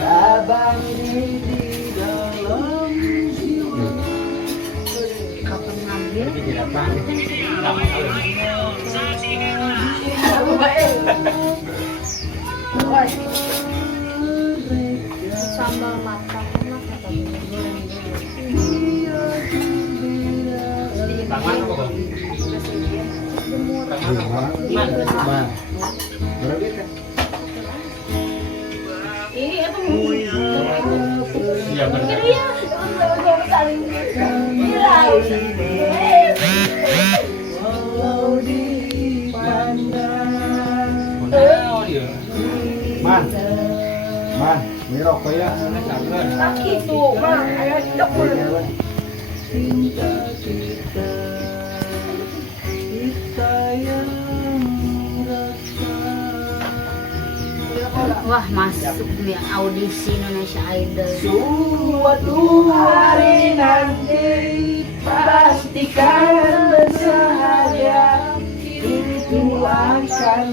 Abang di dalam jiwa. Kapan ngambil? Sambal matang enak kata goreng Tangan apa kok? Bang. Berapa kan? ini itu Iya benar. dia saling Walau dipandang. Oh dia. Man, ini rokok ya. kaki tuh mah ayo cok Cinta kita yang rasa. wah masuk nih audisi Indonesia Idol Suatu hari nanti pastikan bersahaja itu akan